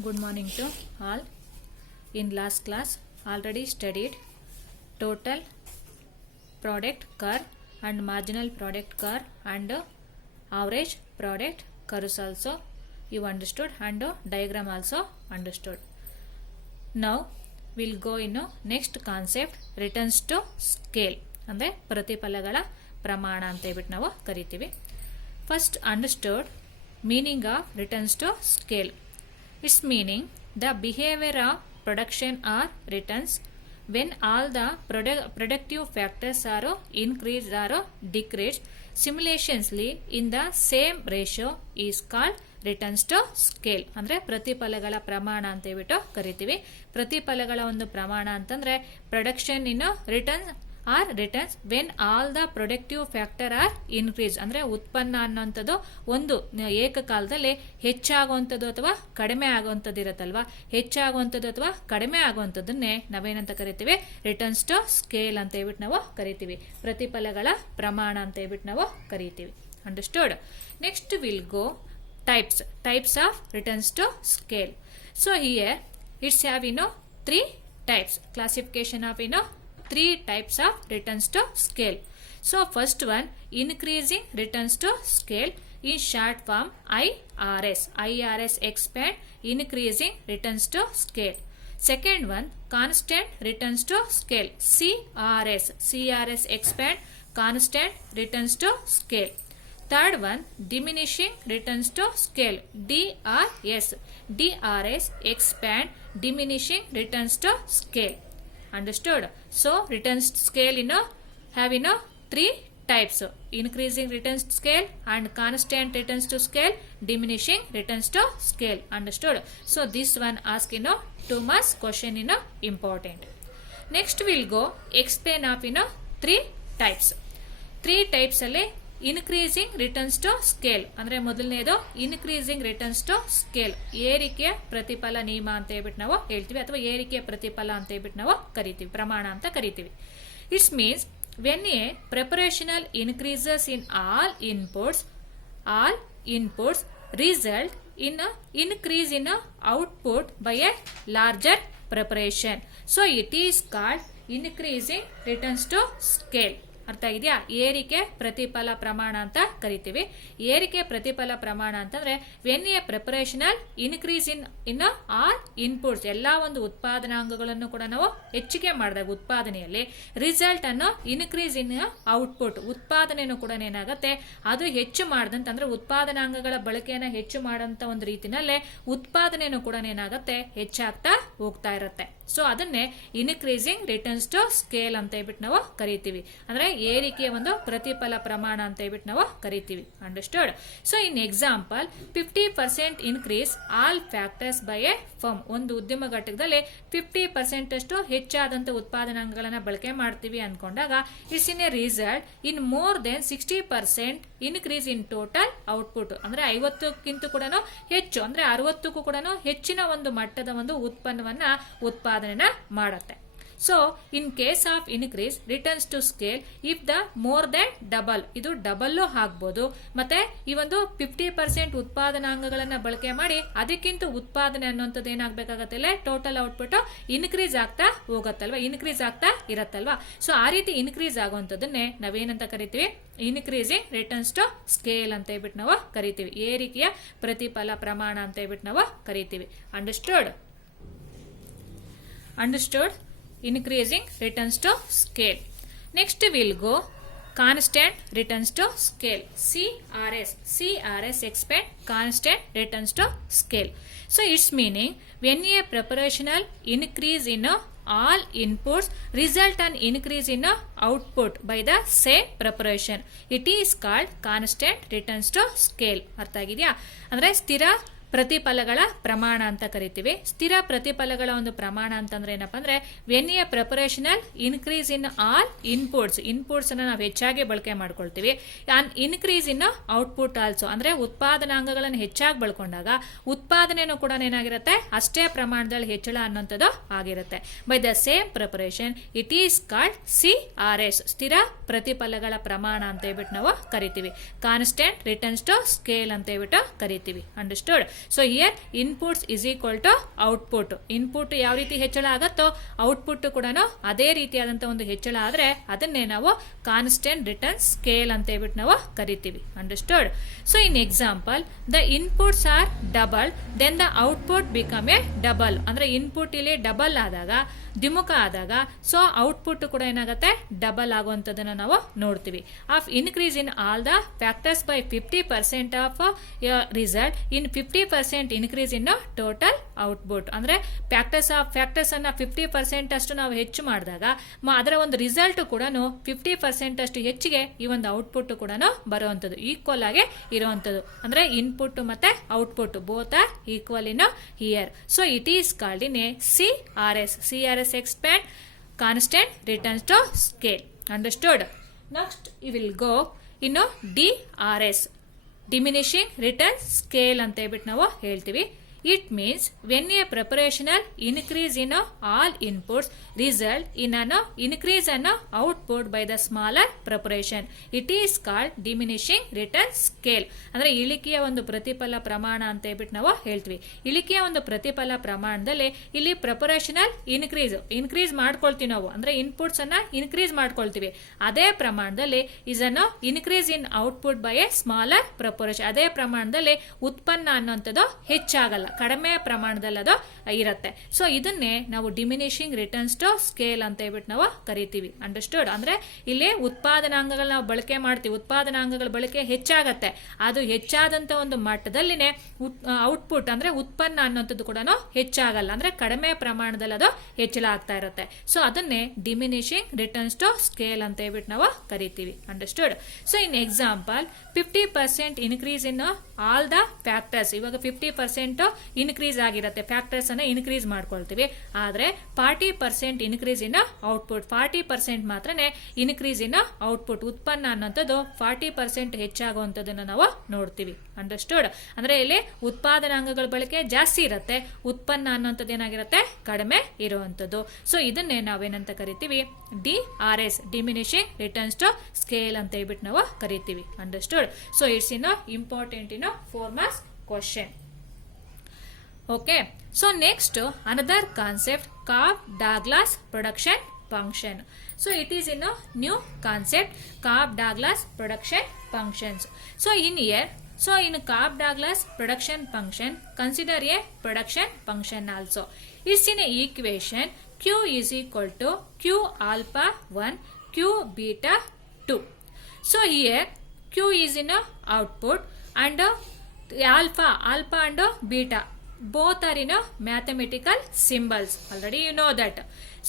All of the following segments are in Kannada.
Good morning to all. In last class already studied total product curve and marginal product curve and average product curves also you understood, and diagram also understood. Now we'll go into next concept, returns to scale ಅಂದ್ರೆ ಪ್ರತಿಫಲಗಳ ಪ್ರಮಾಣ ಅಂತ ಹೇಳ್ಬಿಟ್ಟು ನಾವು ಕರಿತೀವಿ. First understood meaning of returns to scale. Its meaning, the behavior of production or returns when all the productive factors are increased or decreased simultaneously in the same ratio is called returns to scale. ಅಂದರೆ ಪ್ರತಿಫಲಗಳ ಪ್ರಮಾಣ ಅಂತ ಹೇಳ್ಬಿಟ್ಟು ಕರಿತೀವಿ. ಪ್ರತಿಫಲಗಳ ಒಂದು ಪ್ರಮಾಣ ಅಂತಂದ್ರೆ production in returns when all the productive factor are increase. ಅಂದ್ರೆ ಉತ್ಪನ್ನ ಅನ್ನೋಂಥದ್ದು ಒಂದು ಏಕಕಾಲದಲ್ಲಿ ಹೆಚ್ಚಾಗುವಂಥದ್ದು ಅಥವಾ ಕಡಿಮೆ ಆಗುವಂಥದ್ದು ಇರುತ್ತಲ್ವಾ, ಹೆಚ್ಚಾಗುವಂಥದ್ದು ಅಥವಾ ಕಡಿಮೆ ಆಗುವಂಥದ್ದನ್ನೇ ನಾವೇನಂತ ಕರಿತೀವಿ, ರಿಟರ್ನ್ಸ್ ಟು ಸ್ಕೇಲ್ ಅಂತ ಹೇಳ್ಬಿಟ್ಟು ನಾವು ಕರಿತೀವಿ. ಪ್ರತಿಫಲಗಳ ಪ್ರಮಾಣ ಅಂತ ಹೇಳ್ಬಿಟ್ಟು ನಾವು ಕರಿತೀವಿ. Understood. Next will go types of returns to scale. So here it's have three types, classification of 3 types of returns to scale. So first one, increasing returns to scale, in short form IRS expand increasing returns to scale. Second one, constant returns to scale, CRS expand constant returns to scale. Third one, diminishing returns to scale, DRS expand diminishing returns to scale. Understood? So returns to scale have 3 types, increasing returns to scale and constant returns to scale, diminishing returns to scale. Understood? So this one ask 2 marks question important. Next we'll go explain of 3 types. 3 types alle increasing returns to scale ಅಂದ್ರೆ ಮೊದಲನೇದು ಇನ್ಕ್ರೀಸಿಂಗ್ ರಿಟರ್ನ್ಸ್ ಟು ಸ್ಕೇಲ್, ಏರಿಕೆಯ ಪ್ರತಿಫಲ ನಿಯಮ ಅಂತ ಹೇಳ್ಬಿಟ್ಟು ನಾವು ಹೇಳ್ತೀವಿ, ಅಥವಾ ಏರಿಕೆಯ ಪ್ರತಿಫಲ ಅಂತ ಹೇಳ್ಬಿಟ್ಟು ನಾವು ಕರಿತೀವಿ, ಪ್ರಮಾಣ ಅಂತ ಕರಿತೀವಿ. It's means when a proportional increases in all inputs result in increase in output by a larger proportion. So it is called increasing returns to scale. ಅರ್ಥ ಇದೆಯಾ? ಏರಿಕೆ ಪ್ರತಿಫಲ ಪ್ರಮಾಣ ಅಂತ ಕರಿತೀವಿ. ಏರಿಕೆ ಪ್ರತಿಫಲ ಪ್ರಮಾಣ ಅಂತಂದ್ರೆ when a proportional increase in all inputs, ಎಲ್ಲಾ ಒಂದು ಉತ್ಪಾದನಾಂಗಗಳನ್ನು ಕೂಡ ನಾವು ಹೆಚ್ಚಿಗೆ ಮಾಡಿದಾಗ ಉತ್ಪಾದನೆಯಲ್ಲಿ ರಿಸಲ್ಟ್ ಅನ್ನು ಇನ್ಕ್ರೀಸ್ ಇನ್ ಔಟ್ಪುಟ್, ಉತ್ಪಾದನೆಯನ್ನು ಕೂಡ ಏನಾಗುತ್ತೆ ಅದು ಹೆಚ್ಚು ಮಾಡದಂತಂದ್ರೆ ಉತ್ಪಾದನಾಂಗಗಳ ಬಳಕೆಯನ್ನು ಹೆಚ್ಚು ಮಾಡಂತ ಒಂದು ರೀತಿನಲ್ಲೇ ಉತ್ಪಾದನೆಯನ್ನು ಕೂಡ ಏನಾಗುತ್ತೆ ಹೆಚ್ಚಾಗ್ತಾ ಹೋಗ್ತಾ ಇರುತ್ತೆ. ಸೊ ಅದನ್ನೇ ಇನ್ಕ್ರೀಸಿಂಗ್ ರಿಟರ್ನ್ಸ್ ಟು ಸ್ಕೇಲ್ ಅಂತ ಹೇಳ್ಬಿಟ್ಟು ನಾವು ಕರಿತೀವಿ. ಅಂದ್ರೆ ಏರಿಕೆಯ ಒಂದು ಪ್ರತಿಫಲ ಪ್ರಮಾಣ ಅಂತ ಹೇಳ್ಬಿಟ್ಟು ನಾವು ಕರಿತೀವಿ. Understood? So in example 50% increase all factors by a firm. ಒಂದು ಉದ್ಯಮ ಘಟಕದಲ್ಲಿ 50% ಅಷ್ಟು ಹೆಚ್ಚಾದಂತ ಉತ್ಪಾದನಾಂಗಗಳನ್ನ ಬಳಕೆ ಮಾಡ್ತೀವಿ ಅನ್ಕೊಂಡಾಗ it's in a result in more then 60% increase in total output. ಅಂದ್ರೆ 50ಕ್ಕಿಂತ ಕೂಡ ಹೆಚ್ಚು, ಅಂದ್ರೆ 60ಕ್ಕೂ ಕೂಡ ಹೆಚ್ಚಿನ ಒಂದು ಮಟ್ಟದ ಒಂದು ಉತ್ಪನ್ನವನ್ನ ಉತ್ಪಾದನೆ ಮಾಡುತ್ತೆ. So in case of increase returns to scale if the more then double, ಇದು ಡಬಲ್ ಆಗ್ಬಹುದು, ಮತ್ತೆ ಈ ಒಂದು 50% ಉತ್ಪಾದನಾಂಗಗಳನ್ನ ಬಳಕೆ ಮಾಡಿ ಅದಕ್ಕಿಂತ ಉತ್ಪಾದನೆ ಅನ್ನುವಂಥದ್ದು ಏನಾಗಬೇಕಾಗತ್ತೆ, ಟೋಟಲ್ ಔಟ್ಪುಟ್ ಇನ್ಕ್ರೀಸ್ ಆಗ್ತಾ ಹೋಗತ್ತಲ್ವಾ, ಇನ್ಕ್ರೀಸ್ ಆಗ್ತಾ ಇರತ್ತಲ್ವಾ. ಸೊ ಆ ರೀತಿ ಇನ್ಕ್ರೀಸ್ ಆಗುವಂಥದ್ದನ್ನೇ ನಾವೇನಂತ ಕರಿತೀವಿ, ಇನ್ಕ್ರೀಸಿಂಗ್ ರಿಟರ್ನ್ಸ್ ಟು ಸ್ಕೇಲ್ ಅಂತ ಹೇಳ್ಬಿಟ್ಟು ನಾವು ಕರಿತೀವಿ. ಏರಿಕೆಯ ಪ್ರತಿಫಲ ಪ್ರಮಾಣ ಅಂತ ಹೇಳ್ಬಿಟ್ಟು ನಾವು ಕರಿತೀವಿ. Understood? Increasing returns to scale. Next we'll go constant returns to scale, CRS expand constant returns to scale. So its meaning when a proportional increase in all inputs result an increase in output by the same proportion, it is called constant returns to scale. ಅರ್ಥ ಆಗಿದೆಯಾ? ಅಂದ್ರೆ ಸ್ಥಿರ ಪ್ರತಿಫಲಗಳ ಪ್ರಮಾಣ ಅಂತ ಕರಿತೀವಿ. ಸ್ಥಿರ ಪ್ರತಿಫಲಗಳ ಒಂದು ಪ್ರಮಾಣ ಅಂತಂದ್ರೆ ಏನಪ್ಪಾ ಅಂದ್ರೆ when a proportional increase in all inputs ಅನ್ನ ನಾವು ಹೆಚ್ಚಾಗಿ ಬಳಕೆ ಮಾಡ್ಕೊಳ್ತೀವಿ. ಇನ್ಕ್ರೀಸ್ ಇನ್ ಔಟ್ಪುಟ್ ಆಲ್ಸೋ, ಅಂದ್ರೆ ಉತ್ಪಾದನಾಂಗಗಳನ್ನು ಹೆಚ್ಚಾಗಿ ಬಳಕೊಂಡಾಗ ಉತ್ಪಾದನೆನೂ ಕೂಡ ಏನಾಗಿರುತ್ತೆ ಅಷ್ಟೇ ಪ್ರಮಾಣದಲ್ಲಿ ಹೆಚ್ಚಳ ಅನ್ನೋಂಥದ್ದು ಆಗಿರುತ್ತೆ. By the same preparation it is called CRS, ಸ್ಥಿರ ಪ್ರತಿಫಲಗಳ ಪ್ರಮಾಣ ಅಂತ ಹೇಳ್ಬಿಟ್ಟು ನಾವು ಕರಿತೀವಿ. ಕಾನ್ಸ್ಟೆಂಟ್ ರಿಟರ್ನ್ಸ್ ಟು ಸ್ಕೇಲ್ ಅಂತ ಹೇಳ್ಬಿಟ್ಟು ಕರಿತೀವಿ. Understood? So here inputs is equal to output. Input ಯಾವ ರೀತಿ ಹೆಚ್ಚಳ ಆಗುತ್ತೋ ಔಟ್ಪುಟ್ ಕೂಡ ಅದೇ ರೀತಿಯಾದಂತಹ ಒಂದು ಹೆಚ್ಚಳ ಆದ್ರೆ ಅದನ್ನೇ ನಾವು ಕಾನ್ಸ್ಟೆಂಟ್ ರಿಟರ್ನ್ ಸ್ಕೇಲ್ ಅಂತ ಹೇಳ್ಬಿಟ್ಟು ನಾವು ಕರಿತೀವಿ. Understood? So in example the inputs are double then the output become a double. ಅಂದ್ರೆ ಇನ್ಪುಟ್ ಇಲ್ಲಿ ಡಬಲ್ ಆದಾಗ, ದ್ವಿಮುಖ ಆದಾಗ, ಸೊ ಔಟ್ಪುಟ್ ಕೂಡ ಏನಾಗುತ್ತೆ, ಡಬಲ್ ಆಗುವಂತದನ್ನ ನಾವು ನೋಡ್ತೀವಿ. Of increase in all the factors by 50% of result in 50% increase in total output. ಅಂದ್ರೆ ಫ್ಯಾಕ್ಟರ್ಸ್ ಅನ್ನ 50% ಅಷ್ಟು ನಾವು ಹೆಚ್ಚು ಮಾಡಿದಾಗ ಅದರ ಒಂದು ರಿಸಲ್ಟ್ ಕೂಡ 50% ಅಷ್ಟು ಹೆಚ್ಚಿಗೆ ಈ ಒಂದು ಔಟ್ಪುಟ್ ಕೂಡ ಬರುವಂತದ್ದು, ಈಕ್ವಲ್ ಆಗಿ ಇರುವಂತದ್ದು. ಅಂದ್ರೆ ಇನ್ಪುಟ್ ಮತ್ತೆ output both are equal in here. So it is called in a CRS expand constant returns to scale. Understood? Next we will go in DRS, diminishing return scale ಅಂತ ಹೇಳ್ಬಿಟ್ಟು ನಾವು ಹೇಳ್ತೀವಿ. It means when a proportional increase in all inputs result in an increase in output by the smaller proportion. It is called diminishing return scale. ಅಂದ್ರೆ ಇಳಿಕೆಯ ಒಂದು ಪ್ರತಿಫಲ ಪ್ರಮಾಣ ಅಂತ ಹೇಳ್ಬಿಟ್ಟು ನಾವು ಹೇಳ್ತೀವಿ. ಇಳಿಕೆಯ ಒಂದು ಪ್ರತಿಫಲ ಪ್ರಮಾಣದಲ್ಲಿ ಇಲ್ಲಿ ಪ್ರಪೋರ್ಷನಲ್ ಇನ್ಕ್ರೀಸ್ ಮಾಡ್ಕೊಳ್ತೀವಿ ನಾವು. ಅಂದ್ರೆ ಇನ್ಪುಟ್ಸ್ ಅನ್ನ ಇನ್ಕ್ರೀಸ್ ಮಾಡ್ಕೊಳ್ತೀವಿ. ಅದೇ ಪ್ರಮಾಣದಲ್ಲಿ ಇಸ್ ಅನ್ನು increase in output by A smaller proportion. ಅದೇ ಪ್ರಮಾಣದಲ್ಲಿ ಉತ್ಪನ್ನ ಅನ್ನುವಂಥದ್ದು ಹೆಚ್ಚಾಗಲ್ಲ, ಕಡಿಮೆ ಪ್ರಮಾಣದಲ್ಲಿ ಅದು ಇರುತ್ತೆ. ಸೊ ಇದನ್ನೇ ನಾವು ಡಿಮಿನಿಷಿಂಗ್ ರಿಟರ್ನ್ಸ್ ಟು ಸ್ಕೇಲ್ ಅಂತ ಹೇಳ್ಬಿಟ್ಟು ನಾವು ಕರಿತೀವಿ. ಅಂಡರ್ಸ್ಟುಡ್? ಅಂದ್ರೆ ಇಲ್ಲಿ ಉತ್ಪಾದನಾಂಗಗಳು ನಾವು ಬಳಕೆ ಮಾಡ್ತೀವಿ, ಉತ್ಪಾದನಾಂಗಗಳ ಬಳಕೆ ಹೆಚ್ಚಾಗತ್ತೆ. ಅದು ಹೆಚ್ಚಾದಂತ ಒಂದು ಮಟ್ಟದಲ್ಲಿನೇ ಔಟ್ಪುಟ್ ಅಂದ್ರೆ ಉತ್ಪನ್ನ ಅನ್ನೋಂಥದ್ದು ಕೂಡ ಹೆಚ್ಚಾಗಲ್ಲ, ಅಂದ್ರೆ ಕಡಿಮೆ ಪ್ರಮಾಣದಲ್ಲಿ ಅದು ಹೆಚ್ಚಳ ಆಗ್ತಾ ಇರುತ್ತೆ. ಸೊ ಅದನ್ನೇ ಡಿಮಿನಿಷಿಂಗ್ ರಿಟರ್ನ್ಸ್ ಟು ಸ್ಕೇಲ್ ಅಂತ ಹೇಳ್ಬಿಟ್ಟು ನಾವು ಕರಿತೀವಿ. Understood? So in example 50% increase in all the factors. ಇವಾಗ 50% ಇನ್ಕ್ರೀಸ್ ಆಗಿರುತ್ತೆ, ಫ್ಯಾಕ್ಟರ್ಸ್ ಅನ್ನ ಇನ್ಕ್ರೀಸ್ ಮಾಡ್ಕೊಳ್ತೀವಿ. ಆದ್ರೆ 40% ಇನ್ಕ್ರೀಸ್ ಇನ್ ಔಟ್ಪುಟ್, 40% ಮಾತ್ರನೇ ಇನ್ಕ್ರೀಸ್ ಇನ್ ಔಟ್ಪುಟ್, ಉತ್ಪನ್ನ ಅನ್ನೋಂಥದ್ದು 40% ಹೆಚ್ಚಾಗುವಂಥದ್ದನ್ನ ನಾವು ನೋಡ್ತೀವಿ. ಅಂಡರ್ಸ್ಟುಡ್? ಅಂದ್ರೆ ಇಲ್ಲಿ ಉತ್ಪಾದನಾಂಗಗಳ ಬಳಕೆ ಜಾಸ್ತಿ ಇರುತ್ತೆ, ಉತ್ಪನ್ನ ಅನ್ನೋಂಥದ್ದು ಏನಾಗಿರುತ್ತೆ, ಕಡಿಮೆ ಇರುವಂತದ್ದು. ಸೊ ಇದನ್ನೇ ನಾವೇನಂತ ಕರಿತೀವಿ, DRS, diminishing returns to scale ಅಂತ ಹೇಳ್ಬಿಟ್ಟು ನಾವು ಕರಿತೀವಿ. Understood? So it's in important in 4 marks question. Okay, so next another concept, Cobb-Douglas production function. So it is in a new concept, Cobb-Douglas production functions. So in here, so in Cobb-Douglas production function, consider a production function also. It's in a equation Q is equal to Q alpha 1, Q beta 2. So here Q is in a output and alpha and beta both are in a mathematical symbols. Already you know that.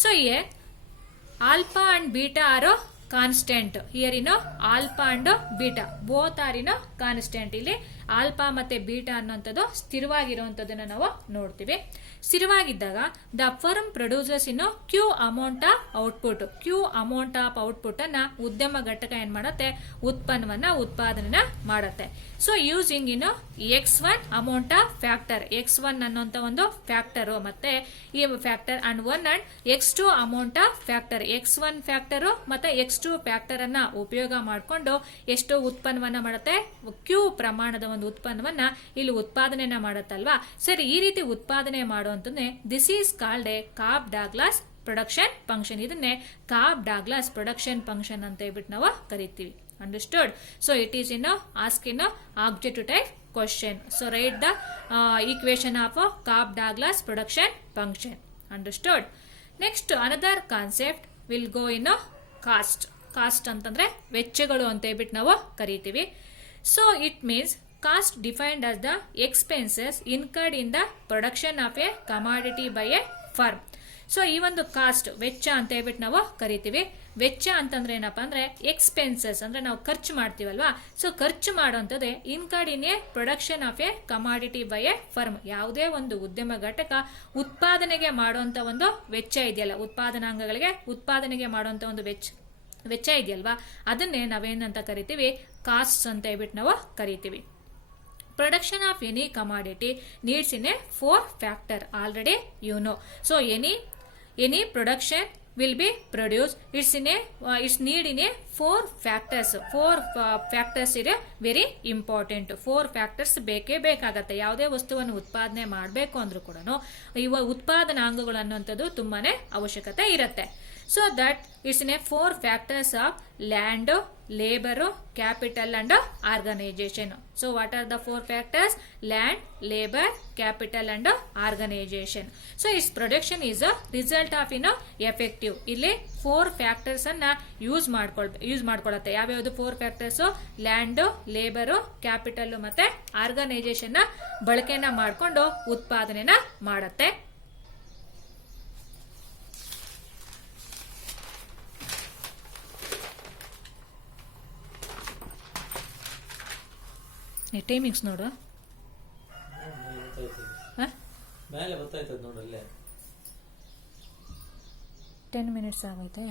So here alpha and beta are a constant. Here in a alpha and beta both are in a constant. ಇಲ್ಲಿ ಆಲ್ಫಾ ಮತ್ತೆ ಬೀಟಾ ಅನ್ನುವಂಥದ್ದು ಸ್ಥಿರವಾಗಿರುವಂಥದ್ದನ್ನು ನಾವು ನೋಡ್ತೀವಿ. ಸ್ಥಿರವಾಗಿದ್ದಾಗ ದ ಫರ್ಮ್ ಪ್ರೊಡ್ಯೂಸರ್ಸ್ ಇನ್ನು Q amount of output. Q amount of output ಅನ್ನ ಉದ್ಯಮ ಘಟಕ ಏನ್ ಮಾಡುತ್ತೆ, ಉತ್ಪನ್ನವನ್ನ ಉತ್ಪಾದನೆ ಮಾಡುತ್ತೆ. ಸೊ ಯೂಸಿಂಗ್ ಇನ್ನು X1 amount of factor, X1 ಅನ್ನುವಂತ ಒಂದು ಫ್ಯಾಕ್ಟರ್ ಮತ್ತೆ ಈ factor and X2 amount of factor, X1 factor ಮತ್ತೆ X2 ಫ್ಯಾಕ್ಟರ್ ಅನ್ನ ಉಪಯೋಗ ಮಾಡಿಕೊಂಡು ಎಷ್ಟು ಉತ್ಪನ್ನವನ್ನ ಮಾಡುತ್ತೆ, ಕ್ಯೂ ಪ್ರಮಾಣದ ಒಂದು ಉತ್ಪನ್ನವನ್ನ ಇಲ್ಲಿ ಉತ್ಪಾದನೆಯನ್ನ ಮಾಡುತ್ತಲ್ವಾ. ಸರಿ, ಈ ರೀತಿ ಉತ್ಪಾದನೆ ಮಾಡುವಂತಂದ್ರೆ this is called a Cobb-Douglas production function. ಇದನ್ನೇ Cobb-Douglas ಪ್ರೊಡಕ್ಷನ್ ಫಂಕ್ಷನ್ ಅಂತ ಹೇಳ್ಬಿಟ್ಟು ನಾವು ಕರಿತೀವಿ. Understood? So it is in ask in objective type question. So write the equation of a Cobb-Douglas production function. Understood? Next another concept will go in cost. Cost ಅಂತಂದ್ರೆ ವೆಚ್ಚಗಳು ಅಂತ ಹೇಳ್ಬಿಟ್ಟು ನಾವು ಕರಿತೀವಿ. So it means cost defined as the expenses incurred in the production of a commodity by a firm. So ಈ ಒಂದು ಕಾಸ್ಟ್ ವೆಚ್ಚ ಅಂತ ಹೇಳ್ಬಿಟ್ಟು ನಾವು ಕರಿತೀವಿ. ವೆಚ್ಚ ಅಂತಂದ್ರೆ ಏನಪ್ಪಾ ಅಂದ್ರೆ ಎಕ್ಸ್ಪೆನ್ಸಸ್ ಅಂದ್ರೆ ನಾವು ಖರ್ಚು ಮಾಡ್ತೀವಲ್ವಾ. ಸೊ ಖರ್ಚು ಮಾಡುವಂಥದ್ದೇ incurred in a production of a commodity by a firm. ಯಾವುದೇ ಒಂದು ಉದ್ಯಮ ಘಟಕ ಉತ್ಪಾದನೆಗೆ ಮಾಡುವಂತ ಒಂದು ವೆಚ್ಚ ಇದೆಯಲ್ಲ, ಉತ್ಪಾದನಾಂಗಗಳಿಗೆ ಉತ್ಪಾದನೆಗೆ ಮಾಡುವಂತ ಒಂದು ವೆಚ್ಚ ಇದೆಯಲ್ವಾ, ಅದನ್ನೇ ನಾವೇನಂತ ಕರಿತೀವಿ, ಕಾಸ್ಟ್ ಅಂತ ಹೇಳ್ಬಿಟ್ಟು ನಾವು ಕರಿತೀವಿ. Production of any commodity needs in a 4 factor. Already you know. So any production will be produced. It's need in a four factors. Four factors is very important. Four factors ಬೇಕೇ ಬೇಕಾಗತ್ತೆ. ಯಾವುದೇ ವಸ್ತುವನ್ನು ಉತ್ಪಾದನೆ ಮಾಡಬೇಕು ಅಂದ್ರೂ ಕೂಡ ಇವ ಉತ್ಪಾದನಾಂಗಗಳು ಅನ್ನುವಂಥದ್ದು ತುಂಬಾನೇ ಅವಶ್ಯಕತೆ ಇರುತ್ತೆ. So that it's in a four factors of land, labor, capital and organization. So what are the four factors? Land, labor, capital and organization. So its production is a result of effective. ಇಲ್ಲಿ four factors ಅನ್ನ ಯೂಸ್ ಮಾಡ್ಕೊಳ್ಳುತ್ತೆ. ಯಾವ್ಯಾವುದು four factors? Land, labour, capital ಮತ್ತೆ ಆರ್ಗನೈಸೇಷನ್ ಬಳಕೆನ ಮಾಡಿಕೊಂಡು ಉತ್ಪಾದನೆನ ಮಾಡುತ್ತೆ. ಟೈಮಿಂಗ್ಸ್ ನೋಡು. ಮೇಲೆ ಗೊತ್ತಾಯ್ತದ ನೋಡಲ್ಲೇ 10 minutes ಆಗೈತೆ.